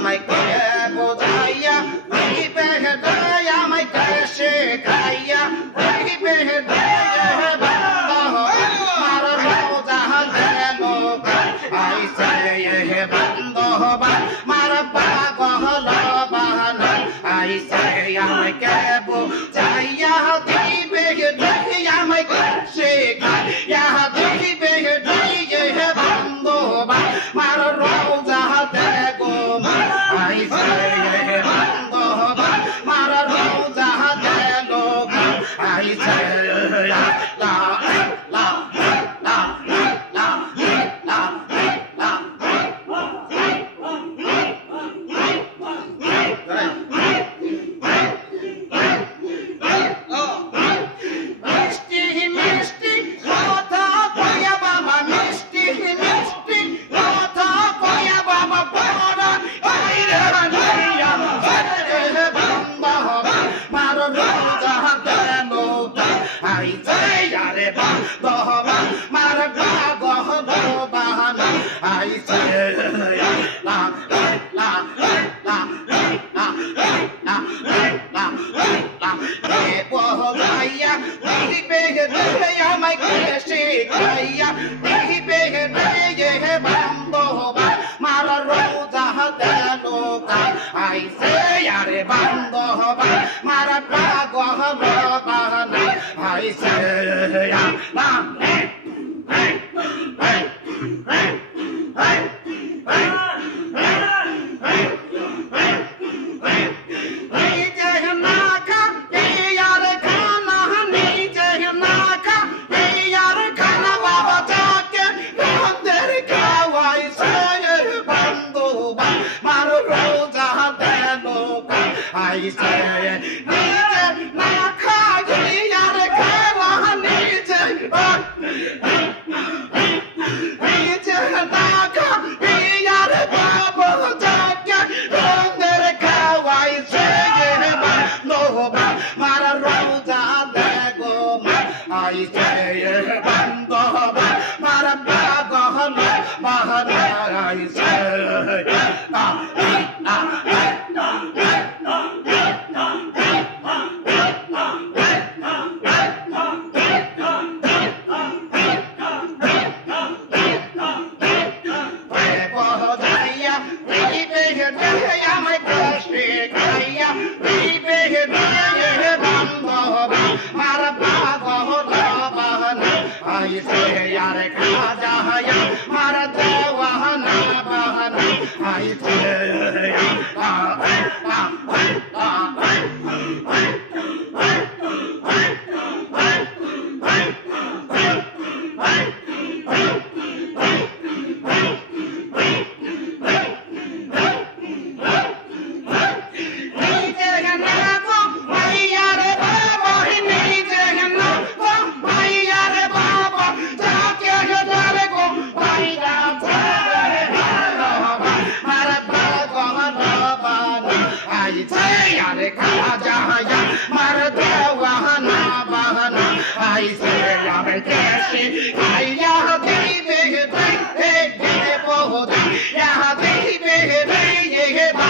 আমায় কে বোঝাইয়া দিবে আমায় কে শেখাইয়া দিবে বন্ধ মার রোজা যেন আইসে বন্ধ মার পাগল বাহানা আইসে আমায় কে বোঝাইয়া দিবে আমায় কে শেখাইয়া দিবে বন্ধ মার রোজা দেখো আইসে বন্ধ মার রোজা দেখো আইসে লা লা লা লা লা মিষ্টি মিষ্টি কথা কইয়া বাবা মিষ্টি মিষ্টি কথা কইয়া বাবা পড়া আইরে নাইয়া রে বাবা মার রোজা দেন আইছে আরে বাবা মার পাগল বাহানা আইছে লা লা লা লা লা লা লা রে বহাইয়া দিবে আমায় কে শেখাইয়া দিবে বন্ধ মার রোজা দেন আইছে আরে বন্ধ মার পাগল বাহানা আইছে লা আইসে নিজে না খাই আর খেলা নিজে নিজে না খাই আর বাবু যাকে রঙের খাওয়াইছে নোবা মার রোজা দেখো আইসে বন্ধ মার পাগল বাহানা আইসে Hey,